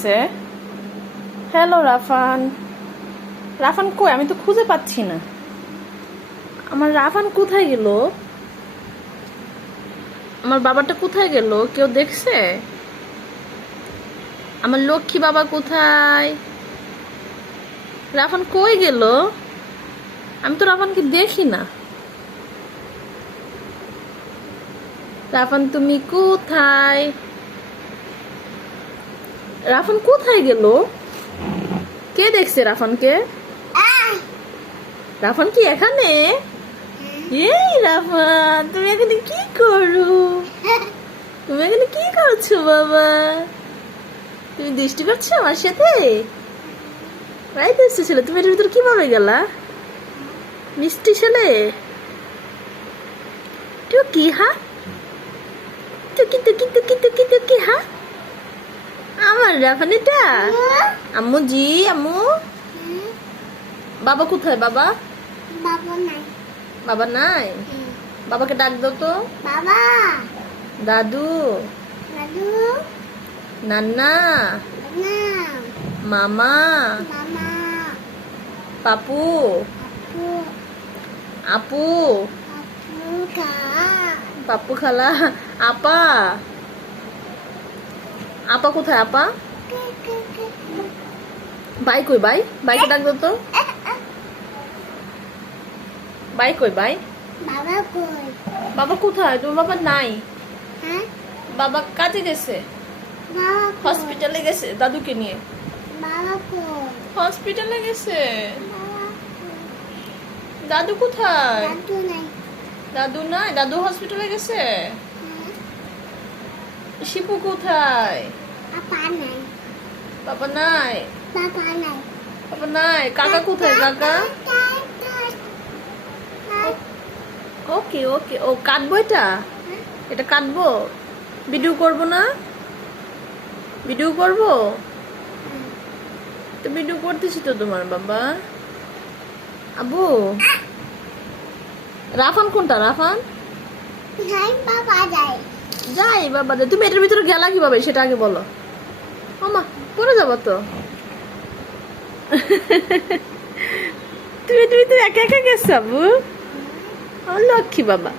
গেছে হ্যালো রাফান। রাফান কই? আমি তো খুঁজে পাচ্ছি না। আমার রাফান কোথায় গেল? আমার বাবাটা কোথায় গেল? কেউ দেখছে? আমার লক্ষ্মী বাবা কোথায়? রাফান কই গেল? আমি তো রাফানকে দেখি না। রাফান, তুমি কোথায়? রাফান কোথায় গেল? কে দেখছে রাফানকে? রাফান কি এখানে? এই রাফান, তুমি এখানে কি করো? তুমি এখানে কি করছ, বাবা? তুমি দৃষ্টি করছ আমার সাথে? রাইত এসছে ছেলে, তুমি এটার ভিতরে কীভাবে গেলা? মিষ্টি ছেলে? টুকি হা? টুকি টুকি টুকি টুকি টুকি হা? আমার রাফান এটা আম্মু জি আম্মু। বাবা কোথায় বাবা? বাবা নাই। বাবা নাই? বাবাকে ডাক দাও তো। বাবা। দাদু। দাদু। নান্না। মামা। পাপু। আপু। পাপ্পু খালা। আপা। আপা কোথায় আপা? বাই কই বাই? বাইকে ডাক দাও তো। বাই কই বাই? বাবা কই? বাবা কোথায়? তোমার বাবা নাই। হ্যাঁ? বাবা কাজে গেছে। হসপিটালে গেছে দাদুকে নিয়ে। হসপিটালে গেছে। দাদু কোথায়? দাদু নাই দাদু হসপিটালে গেছে। শিপু কোথায়? আপা নাই। বাবা নাই? বাবা নাই। বাবা নাই? কাকা কোথায় কাকা? ওকে ওকে। ও কাটবো এটা? এটা কাটবো ভিডিও করব না? ভিডিও করব? তো ভিডিও করতেছি তো তোমার বাবা। আবু রাফান কোনটা রাফান? বাবা যাই যাই বাবা তুমি এটার ভিতরে গেলা কীভাবে? সেটা আগে বলো। মামা পরে যাব তো। তুমি তুমি ভিতরে একা একা গেছো আবু লক্ষ্মী বাবা।